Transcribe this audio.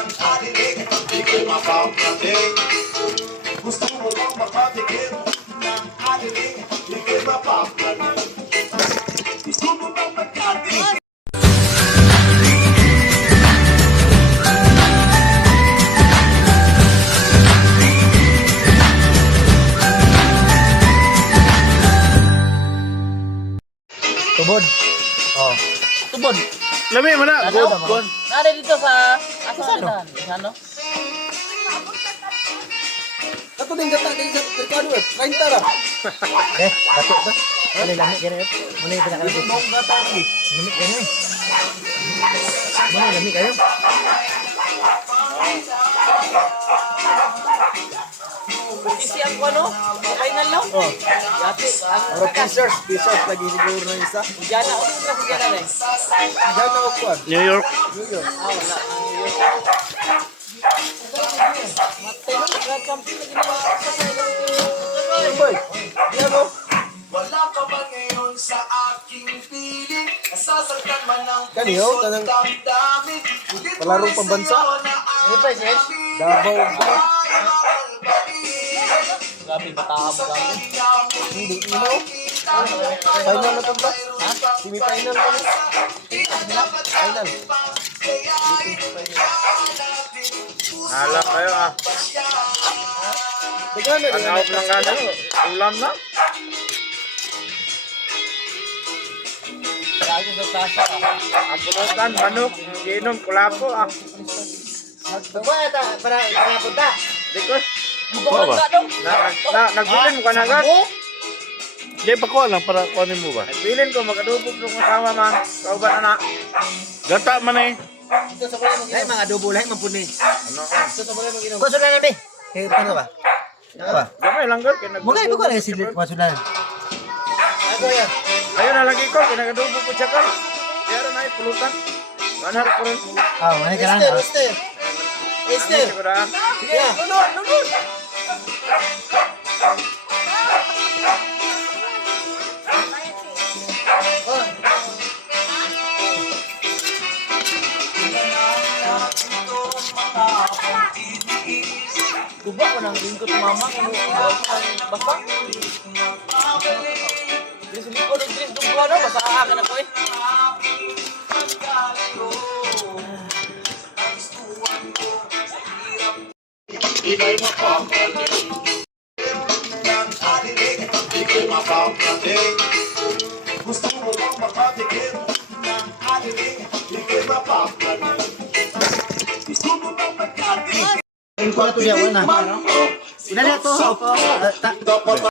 ng adilig, di ko mapapatid. Gusto mo bang makatikim ng adilig, di ko mapapatid. Gusto mo bang makatikim? Tubod. Oh. Tubod. Lami mo na. Ano? Go. Nari dito sa asa ano? Ato din gata din sa merkado eh. 30 ra. Bato ba? Wala lami gani. Muna yung pinakalabot. Mong gata ni. Lami gani. Muna lami kayo. Kasi ang ano? Final lang. Oh. Yati. Oro pieces lagi siguro na isa. Diyan na ako sa diyan na. Diyan na ako kuan. New York. New York. Ah, wala. Matay na nagkampi na ginawa sa Hey boy. Diyan mo. Wala ka ba ngayon sa aking piling? Nasasaktan man ng Kaniyo kanang damdamin. palarong pambansa. Ano pa siya? Davao. Grabe bataam gago. Hindi mo. Final na ba? Ha? Semi-final pa na. Final. Hala kayo ah. Dagan na din. Ano lang gana. Ulam na. Lagi sa tasa. Ang pulutan, manok, ginom, kulapo ah. Para punta. Dikos. Bukan ka dong. Nagbilin mo ka na agad. Di pa ko lang para kunin mo ba? Nagbilin ko, magkadubog ng kasama man. Kauban anak. Gata man eh. Ay mga adobo lahi man puni. Ano? Ko sulan na be. Eh ano ba? Ano ba? Gamay lang gud. Mugay ko na silit ko sulan. Ako yan. Ayun na lagi ko, kinakadubog ko siya ka. Pero na pulutan. Manhar ko rin. Ah, mani ka lang. Esther. Esther. Sige, lunod. Duba ko nang lingkot mama ano basta. Dres ko dres duba na basta ka na ko eh. Ika'y mapapatid ng adilig, di ko mapapatid. Gusto mo bang makatikim ng adilig, di ko mapapatid. Gusto mo bang makatikim? Ko na to diya wala. Ina to. Dapat